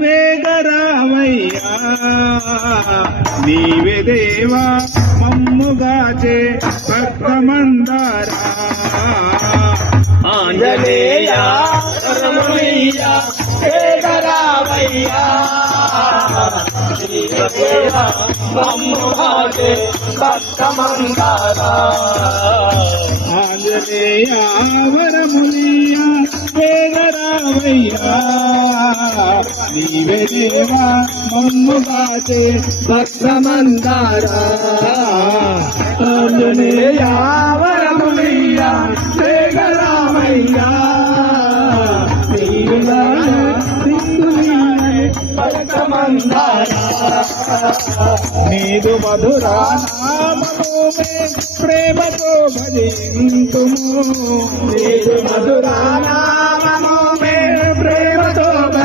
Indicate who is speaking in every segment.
Speaker 1: వేగరావయ్యా. నీవే దేవా మమ్ముగాచే భక్తమందారా
Speaker 2: ఆంజనేయ రమణీయ వేగరావయ్యా. నీవదేవా మమ్ముగాచే భక్తమందారా
Speaker 1: ఆంజనేయ వరములియ నీవే దేవా మమ్ముగాచే భక్తమందారా. ఆంజనేయ వరములియ వేగరావయ్యా నీవే నీదు మధురా నామము ప్రేమతో భజింతుము. నీదు మధురా నామము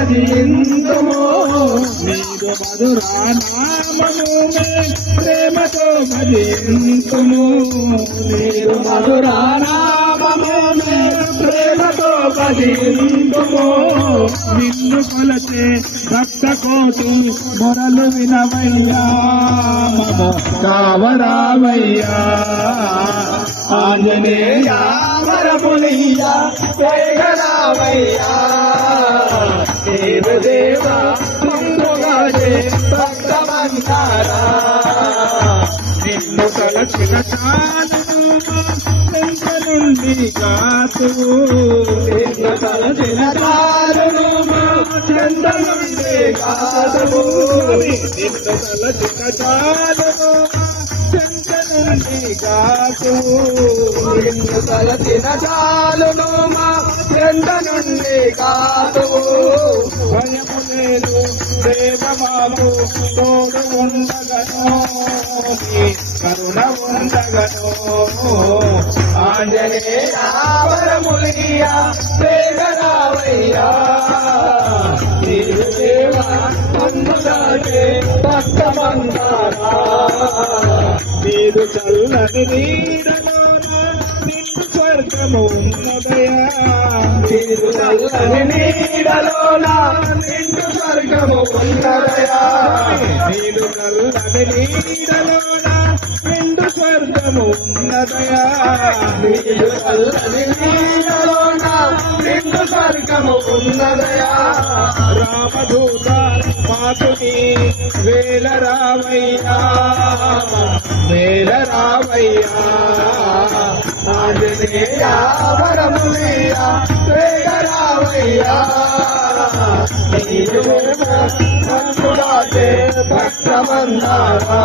Speaker 1: మే ప్రేమతో భజింతుము నీదు మధురా నామము మే ప్రేమతో భజింతుము నీదు మధురా నామము మే ప్రేమతో భజింతుము నిన్ను కొలచే భక్త కోటు మొరలు వినవయ్యా మమ కావరావయ్యా. ఆంజనేయ వరములియ
Speaker 2: వేగరావయ్యా దేవదేవ ముందుగానే భక్తమందారా
Speaker 1: నిన్ను తలచిన చాలు నుండి కాతు
Speaker 2: నిన్ను తలచిన చాలును మా నుండి
Speaker 1: నిన్ను నుండి
Speaker 2: నిన్ను చాలును మా కాదువు
Speaker 1: భయము లేదు ప్రేమ మాకు తోడు ఉండగను. కరుణ ఉండగను.
Speaker 2: ఆంజనేయ వరములియ
Speaker 1: నీదు చల్లని నిన్ను స్వర్గము
Speaker 2: నీడలోన నిండు స్వర్గము ఉన్నదయా.
Speaker 1: నీదు చల్లని నీడలోన నిండు స్వర్గము ఉన్నదయా.
Speaker 2: నీరు చల్లని నీడలోన నిండు స్వర్గము ఉన్నదయా.
Speaker 1: రామదూత మాతుని వేల రామయ్యా వేల రామయ్యా
Speaker 2: ఆంజనేయ వరములియ వేగరావయ్యా భక్తమందారా